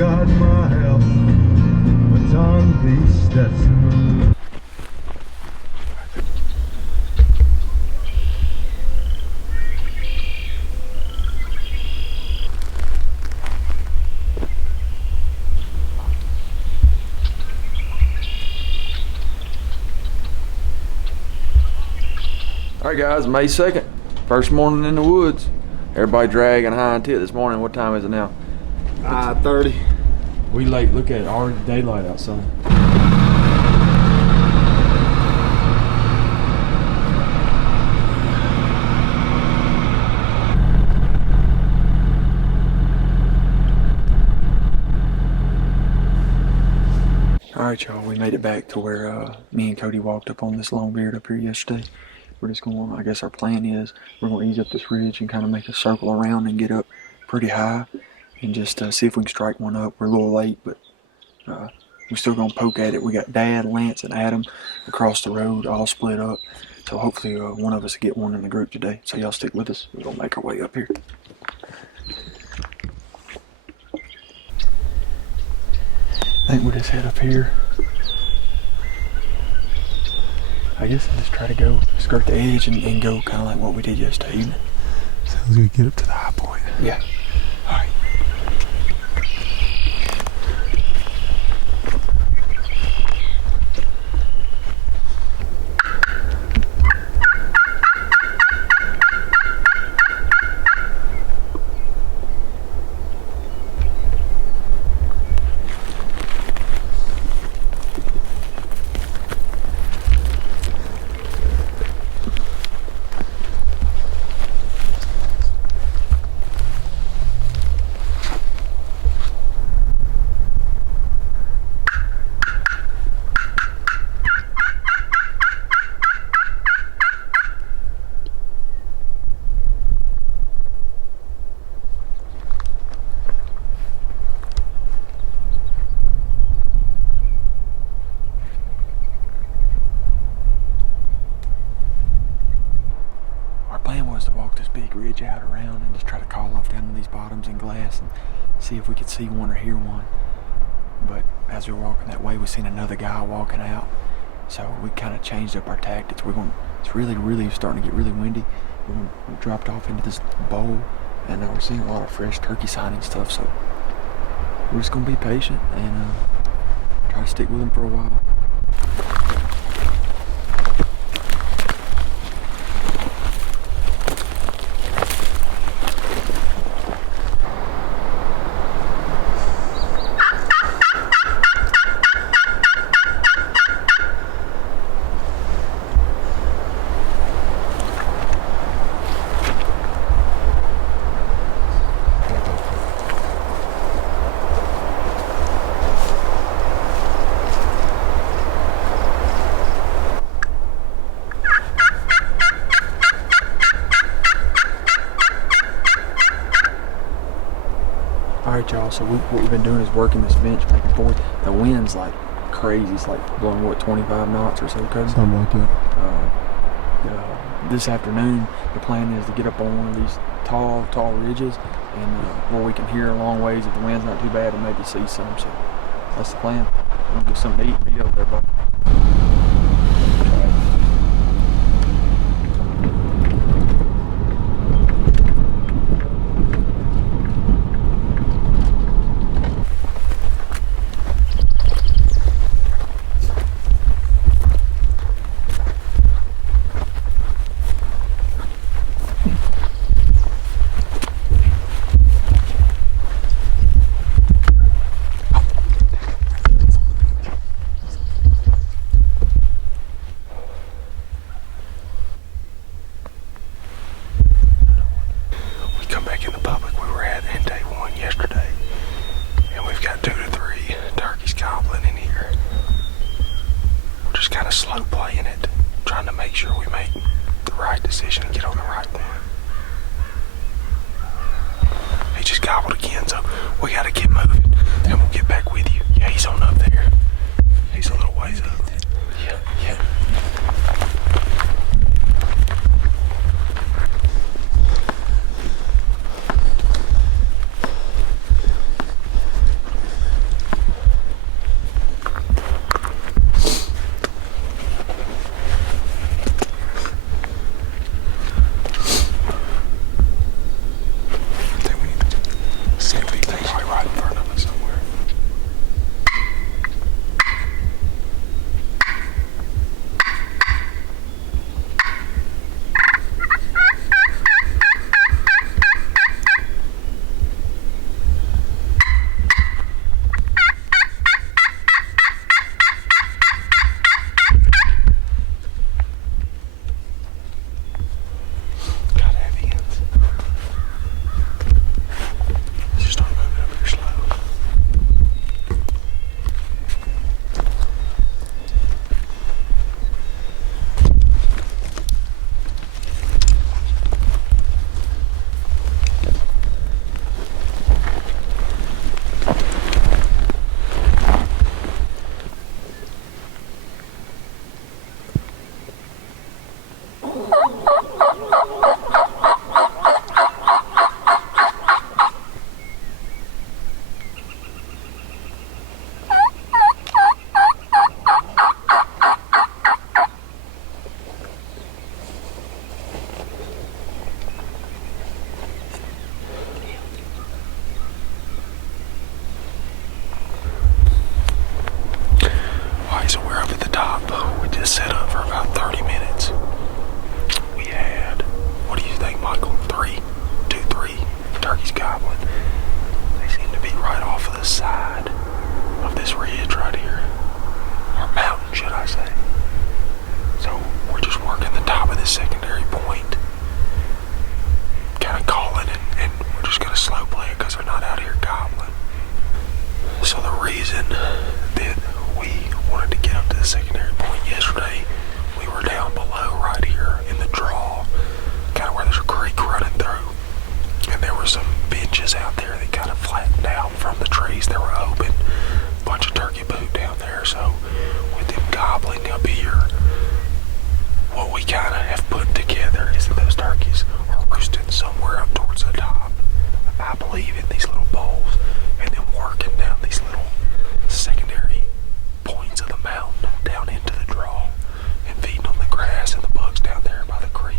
got my help. What's on these steps? Alright guys, May 2nd, first morning in the woods. Everybody dragging high and tit this morning. What time is it now? 5:30. We late, look at it, already daylight outside. Alright y'all, we made it back to where me and Cody walked up on this long beard up here yesterday. We're just going, I guess our plan is, we're going to ease up this ridge and kind of make a circle around and get up pretty high and just see if we can strike one up. We're a little late, but we're still going to poke at it. We got Dad, Lance, and Adam across the road, all split up. So hopefully one of us will get one in the group today. So y'all stick with us. We're going to make our way up here. I think we'll just head up here. I guess I'll just try to go skirt the edge and go kind of like what we did yesterday evening. Sounds good. Get up to the high point. Yeah. All right. To walk this big ridge out around and just try to call off down to these bottoms in glass and see if we could see one or hear one. But as we were walking that way, we seen another guy walking out, so we kind of changed up our tactics. It's really starting to get really windy. We dropped off into this bowl, and we're seeing a lot of fresh turkey signing stuff, so we're just gonna be patient and try to stick with them for a while. Alright y'all, so what we've been doing is working this bench back and forth. The wind's like crazy. It's like blowing, what, 25 knots or so, Cody? Something like that. This afternoon, the plan is to get up on one of these tall ridges and where we can hear a long ways if the wind's not too bad and maybe see some. So that's the plan. We're gonna get something to eat and meet up there, bud. Slow playing it, trying to make sure we make the right decision and get on the right one. He just gobbled again, so we gotta get moving, and we'll get back with you. Yeah, he's on up there. He's a little ways up. Yeah. reason that we wanted to get up to the secondary point yesterday, we were down below right here in the draw, kind of where there's a creek running through. And there were some benches out there that kind of flattened out from the trees that were open. Bunch of turkey poop down there. So with them gobbling up here, what we kind of have put together is that those turkeys are roosting somewhere up towards the top, I believe, in these little bowls, and then working down these little secondary points of the mountain down into the draw and feeding on the grass and the bugs down there by the creek.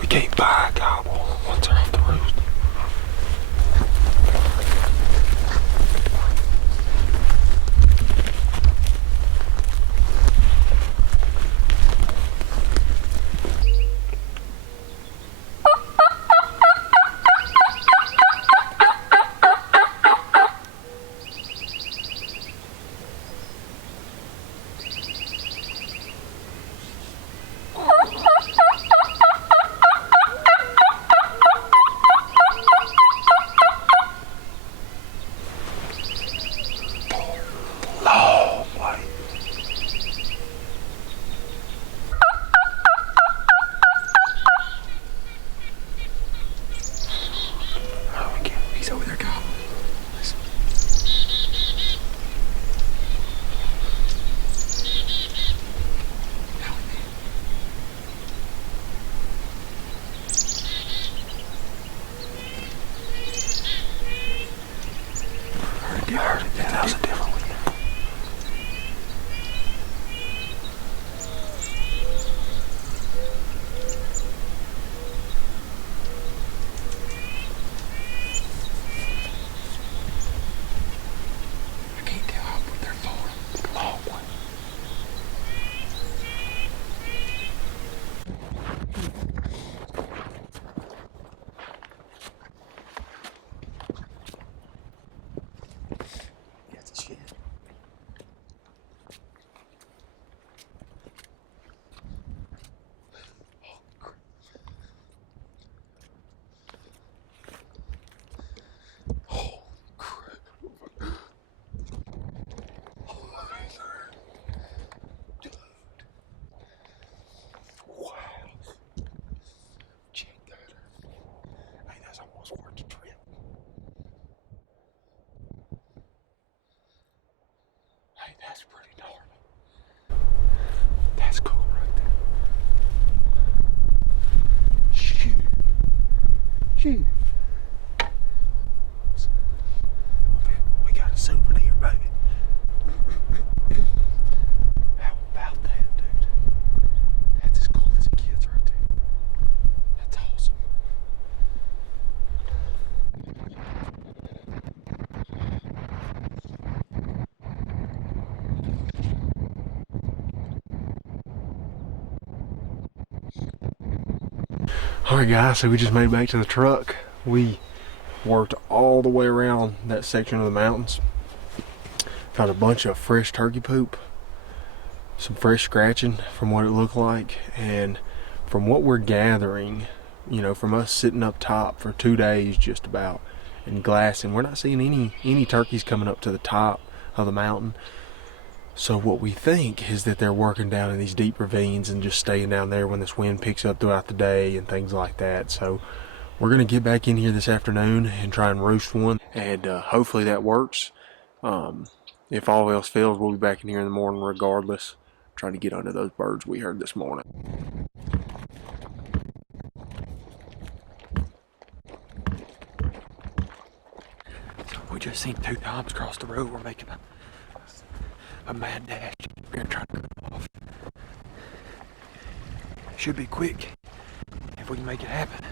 We can't buy a gobble once they're off the roost. He's over there gobbling. Listen. I heard it. Yeah, that was a different one. I can't tell what they're for. Long one. That's a shit. Check that. Hey, that's almost worth the trip. Hey, that's pretty gnarly. That's cool right there. Shoot. Shoot. We got a souvenir, baby. How about that, dude? That's as cool as it gets right there. That's awesome. Alright guys, so we just made it back to the truck. We worked all the way around that section of the mountains. Found a bunch of fresh turkey poop, some fresh scratching from what it looked like, and from what we're gathering, you know, from us sitting up top for 2 days just about and glassing, we're not seeing any turkeys coming up to the top of the mountain. So what we think is that they're working down in these deep ravines and just staying down there when this wind picks up throughout the day and things like that. So we're gonna get back in here this afternoon and try and roost one, and hopefully that works. If all else fails, we'll be back in here in the morning regardless, trying to get under those birds we heard this morning. We just seen 2 toms cross the road. We're making a mad dash. We're gonna try to cut them off. Should be quick if we can make it happen.